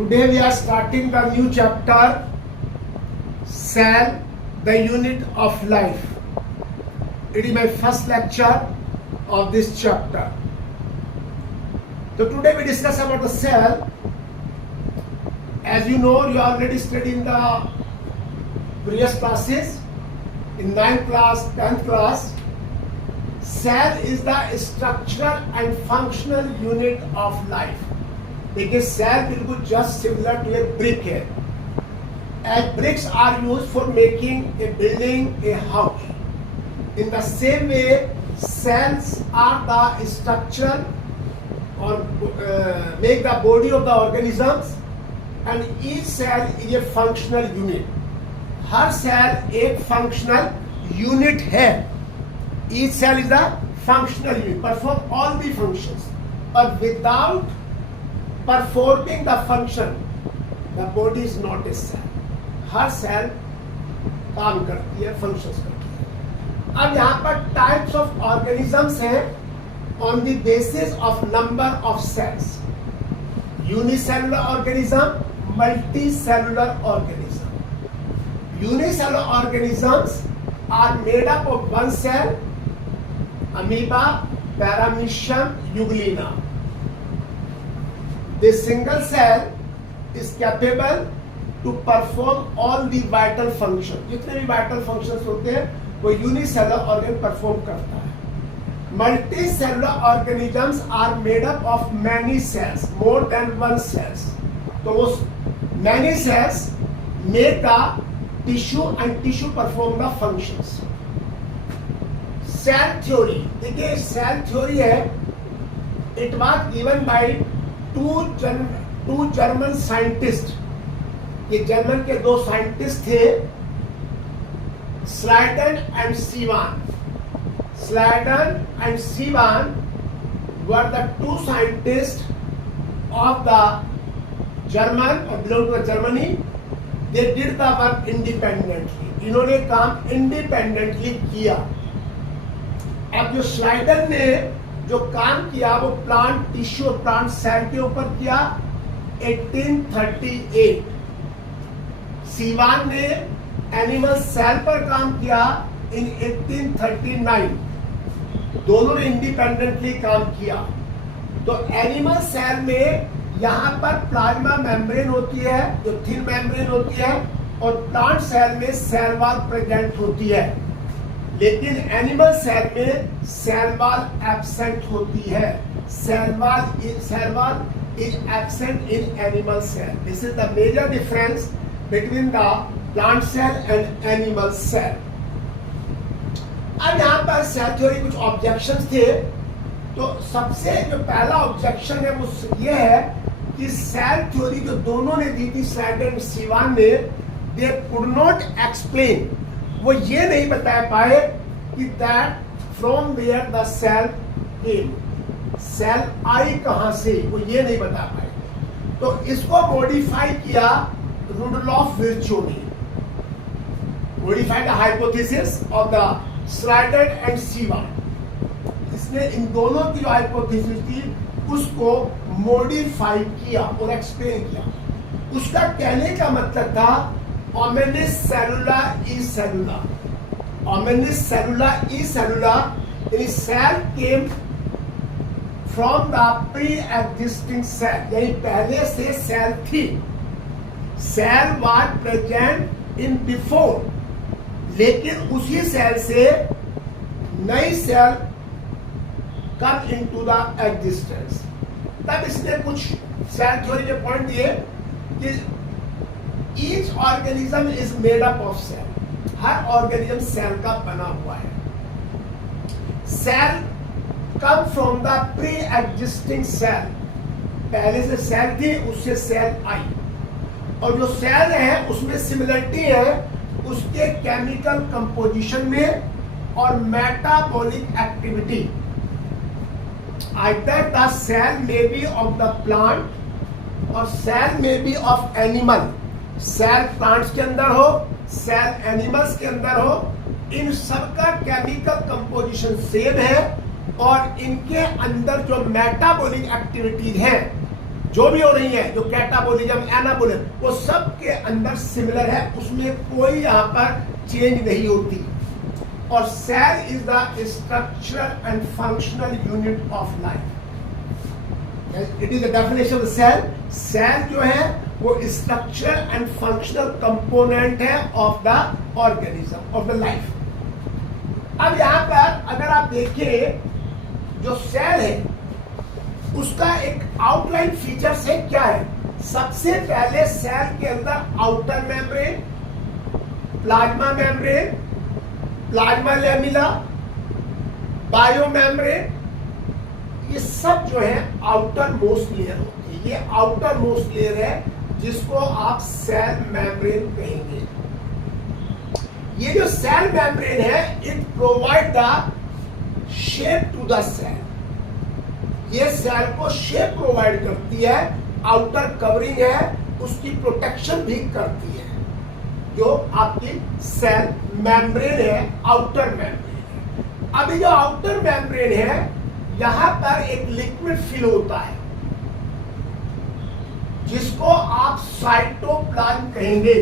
Today we are starting the new chapter, Cell, the unit of life. It is my first lecture of this chapter. So today we discuss about the cell. As you know, you already studied in the previous classes, in 9th class, 10th class. Cell is the structural and functional unit of life. देखिए cell बिल्कुल just similar to a brick है. As bricks are used for making a building, a house. In the same way, cells are the structural or make the body of the organisms, and each cell is a functional unit. हर cell एक functional unit है. Each cell is a functional unit, perform all the functions. But without performing the function, the body is not a cell. हर cell काम करती है, functions करती है. अब यहाँ पर टाइप्स ऑफ ऑर्गेनिजम्स हैं on the basis of number of cells. Unicellular organism, multicellular organism. Unicellular organisms are made up of one cell, amoeba, paramecium, euglena. This single cell is capable to perform all the vital functions. जितने भी vital functions होते हैं वो unicellular organ perform करता है. Multi cellular organisms are made up of many cells, more than one cells. तो वो many cells make the tissue and tissue perform the functions. Cell theory, देखिए सेल थ्योरी है. It was given by two German scientist. ये German के दो scientist थे, Schleiden and Schwann. Schleiden and Schwann were the two scientist of the German और belong to the Germany. They did the work independently. इन्होंने काम independently किया. अब जो स्लाइडन ने जो काम किया वो प्लांट टिश्यू और प्लांट सेल के ऊपर किया 1838. सीवान ने एनिमल सेल पर काम किया इन 1839. दोनों ने इंडिपेंडेंटली काम किया. तो एनिमल सेल में यहाँ पर प्लाज्मा मेम्ब्रेन होती है, जो थिन मेम्ब्रेन होती है, और प्लांट सेल में सेल वॉल प्रेजेंट होती है. लेकिन एनिमल सेल में सेल वॉल एब्सेंट होती है. Cell wall is absent in animal cell. This is the major difference between the plant cell and animal cell. अब यहाँ पर सेल थ्योरी कुछ ऑब्जेक्शंस थे. तो सबसे जो पहला ऑब्जेक्शन है वो ये है कि सेल थ्योरी जो दोनों ने दी थी, स्लाइडन एंड सीवान ने, दे कुड नॉट एक्सप्लेन. वो ये नहीं बता पाए कि that from where the cell came, cell आई कहां से, वो ये नहीं बता पाए. तो इसको मॉडिफाई किया रुडोल्फ विर्चो ने. Modify the hypothesis of the स्लाइडन and Siwan. इसने इन दोनों की जो हाइपोथेसिस थी उसको मॉडिफाई किया और एक्सप्लेन किया. उसका कहने का मतलब था Omnis cellula is cellular. Omnis cellula is cellular. The cell came from the pre-existing cell. यानी पहले से सेल थी. Cell was present in before. लेकिन उसी सेल से नई cell come into the existence. तब इसने कुछ सेल थ्योरी के पॉइंट दिए कि Each organism is made up of cell. हर ऑर्गेनिज्म सेल का बना हुआ है. Cell come from the pre-existing cell. पहले से सेल थी, उससे सेल आई. और जो सेल है उसमें सिमिलरिटी है उसके केमिकल कंपोजिशन में और metabolic activity. Either the cell may be of the plant or cell may be of animal. Cell plants के अंदर हो, सेल एनिमल्स के अंदर हो, इन सबका केमिकल कंपोजिशन सेम है और इनके अंदर जो मेटाबॉलिक एक्टिविटीज है जो भी हो रही है, जो कैटाबोलिज्म, एनाबोलिज्म, वो सब के अंदर सिमिलर है, उसमें कोई यहाँ पर चेंज नहीं होती। और cell is the structural and functional unit of life. It is the definition of cell. Cell जो है वो स्ट्रक्चरल एंड फंक्शनल कंपोनेंट है of the organism, of the life. अब यहाँ पर अगर आप देखिए, जो सेल है उसका एक आउटलाइन फीचर्स है, क्या है? सबसे पहले सेल के अंदर outer membrane, plasma membrane, plasma lamella, bio membrane, ये सब जो है आउटर मोस्ट लेयर होती है। ये आउटर मोस्ट लेयर है जिसको आप सेल मेम्ब्रेन कहेंगे। ये जो सेल मेम्ब्रेन है, it provide the shape to the cell. ये सेल को शेप प्रोवाइड करती है, आउटर कवरिंग है, उसकी प्रोटेक्शन भी करती है। जो आपकी सेल मेम्ब्रेन है, आउटर मेम्ब्रेन है। अभी जो आउटर मेम्ब्रेन है, यहां पर एक लिक्विड फिल होता है जिसको आप साइटोप्लाज्म कहेंगे।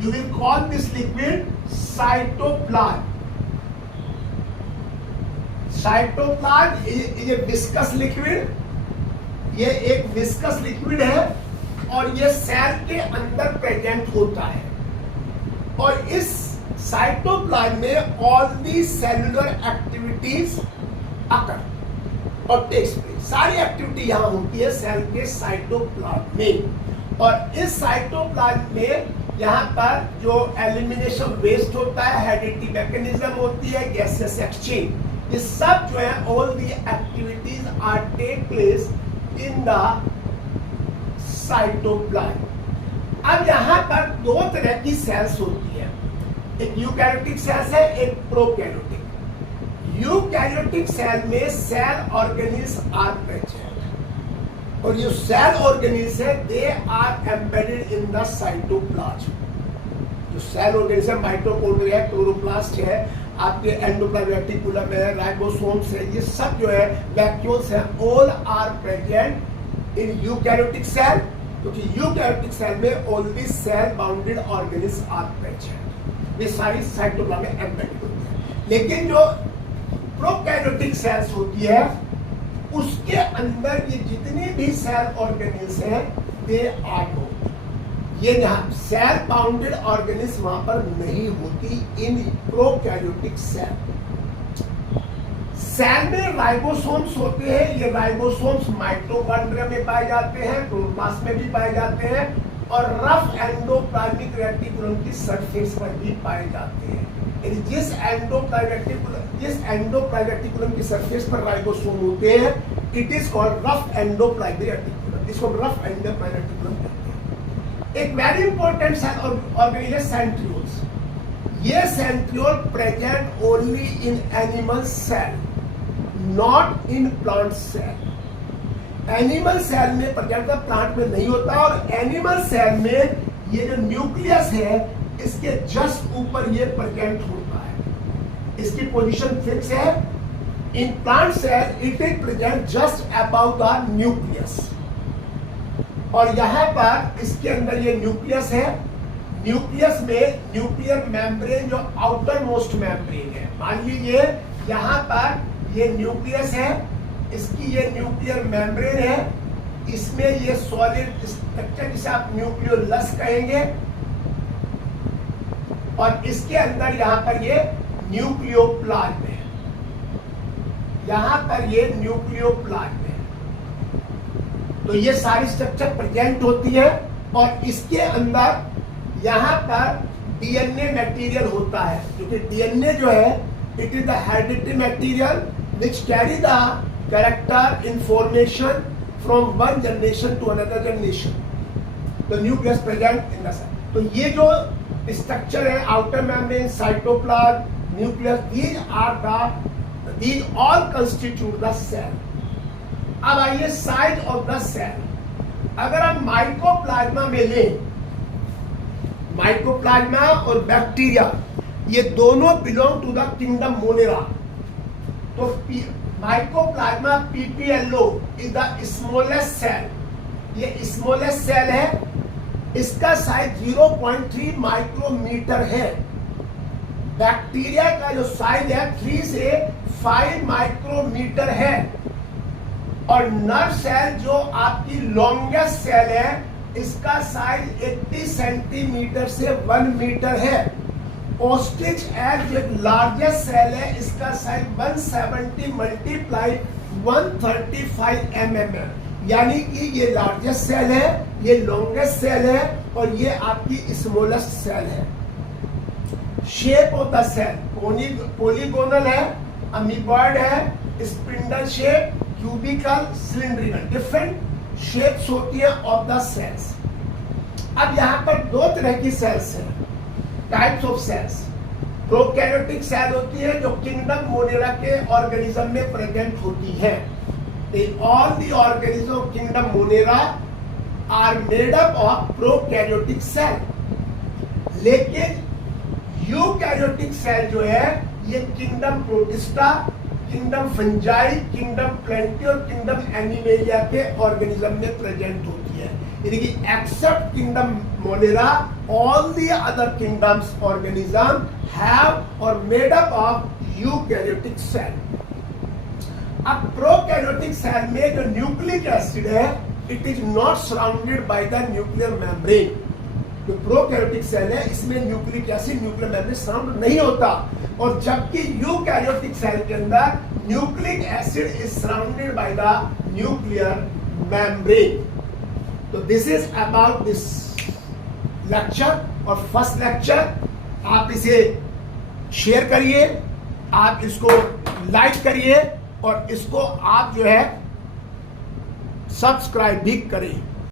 You will call this liquid cytoplasm. Cytoplasm is a viscous liquid. ये एक विस्कस लिक्विड है और ये सेल के अंदर प्रेजेंट होता है। और इस साइटोप्लाज्म में ऑल दी सेलुलर एक्टिविटीज अकर और टेक्स प्लेस। सारी एक्टिविटी यहां होती है सेल के साइटोप्लाज्म में। और इस साइटोप्लाज्म में यहाँ पर जो एलिमिनेशन वेस्ट होता है, हेरिडिटी मैकेनिज्म होती है, गैसेस एक्सचेंज, ये सब जो है all the activities are take place in the cytoplasm. अब यहाँ पर दो तरह की सेल्स होती है, एक यूकैरियोटिक सेल्स है, एक प्रोकैरियोटिक। यूकैरियोटिक सेल में सेल ऑर्गेनिल्स आर प्रेजेंट, और ये सेल ऑर्गेनिल्स है, they are embedded in the cytoplasm. जो सेल ऑर्गेनिल्स है, माइटोकॉन्ड्रिया है, क्लोरोप्लास्ट है, आपके एंडोप्लाज्म रेटिकुलम है, राइबोसोम्स है, ये सब जो है वैक्यूल्स है, all are present in eukaryotic cell. क्योंकि यूकैरियोटिक सेल में only cell bounded organelles are present. ये सारी साइटोप्लाज्म में एम्बेडेड होती है। लेकिन जो प्रोकैरियोटिक सेल्स होती है, उसके अंदर ये जितने भी सेल ऑर्गेनिल्स हैं, दे आर नो। ये जहां सेल बाउंडेड ऑर्गेनिल्स वहां पर नहीं होती इन प्रोकैरियोटिक सेल। सेल में राइबोसोम्स होते हैं। ये राइबोसोम्स माइटोकॉन्ड्रिया में पाए जाते हैं, क्लोरोप्लास्ट में भी पाए जाते हैं, और रफ एंडोप्लाज्मिक रेटिकुलम की सरफेस पर भी पाए जाते हैं। जिस एंडोप्लाज्मिक की सरफेस पर राइबोसोम होते हैं, it is called rough endoplasmic reticulum. इसको रफ एंडोप्लाज्मिक रेटिकुलम कहते हैं। एक वेरी इंपॉर्टेंट सेल ऑर्गेनिल है सेंट्रियोल्स। ये centriole present only in animal cell, not in plant cell. Animal cell में प्रेजेंट, प्लांट में नहीं होता। और एनिमल सेल में ये जो न्यूक्लियस है, इसके जस्ट ऊपर ये प्रेजेंट होता है, इसकी पोजीशन फिक्स है। In plant cell it is present just about the nucleus. और यहां पर इसके अंदर ये न्यूक्लियस है। न्यूक्लियस में न्यूक्लियर मेम्ब्रेन जो आउटर मोस्ट मेम्ब्रेन है, मान लीजिए यहां पर ये न्यूक्लियस है, इसकी ये न्यूक्लियर मेम्ब्रेन है, इसमें ये सॉलिड स्ट्रक्चर जिसे आप न्यूक्लियोलस कहेंगे, और इसके अंदर यहां पर ये न्यूक्लियोप्लाज्म है। यहां पर ये न्यूक्लियोप्लाज्म है। तो ये सारी स्ट्रक्चर प्रेजेंट होती है। और इसके अंदर यहां पर डीएनए मटेरियल होता है, क्योंकि डीएनए जो है it is the hereditary material which carry the character information from one generation to another generation. The nucleus present in the cell. तो ये जो स्ट्रक्चर है, outer membrane, cytoplasm, nucleus, these all constitute the cell. अब आइए size of the cell. अगर हम mycoplasma में लें, माइकोप्लाज्मा और बैक्टीरिया ये दोनों belong to the kingdom Monera. तो mycoplasma PPLO is the smallest cell ये स्मॉलेस्ट सेल है, इसका साइज 0.3 माइक्रोमीटर है। बैक्टीरिया का जो साइज है 3 से 5 माइक्रोमीटर है। और नर्व सेल जो आपकी लॉन्गेस्ट सेल है, इसका साइज 80 सेंटीमीटर से 1 मीटर है। ऑस्ट्रिच एग जो लार्जेस्ट सेल है, इसका साइज 170 मल्टीप्लाई 135 mm है। यानी कि ये लार्जेस्ट सेल है, ये लॉन्गेस्ट सेल है और ये आपकी स्मॉलेस्ट सेल है। Shape of the cell polygonal है, अमीबॉइड है, spindle shape, cubical, cylindrical, different shapes होती है ऑफ द सेल्स। अब यहाँ पर दो तरह की सेल्स हैं, types of cells. Prokaryotic cell होती है जो किंगडम मोनेरा के ऑर्गेनिज्म में प्रेजेंट होती है। All the organism of kingdom Monera are made up of prokaryotic cell. लेकिन यूकैरियोटिक सेल जो है, ये kingdom protista, kingdom fungi, kingdom plantae और किंगडम एनिमेलिया के ऑर्गेनिज्म में प्रेजेंट होती है। यानी कि except kingdom Monera, all the other kingdoms organism have और made up of eukaryotic cell. अब प्रोकैरियोटिक सेल में जो न्यूक्लिक एसिड है, it is not surrounded by the nuclear membrane. जो प्रोकैरियोटिक सेल है, इसमें nucleic acid nuclear membrane surround नहीं होता। और जबकि यूकैरियोटिक सेल के अंदर nucleic acid is surrounded by the nuclear membrane. तो this is about this lecture. और फर्स्ट लेक्चर आप इसे शेयर करिए, आप इसको लाइक करिए और इसको आप जो है सब्सक्राइब भी करें।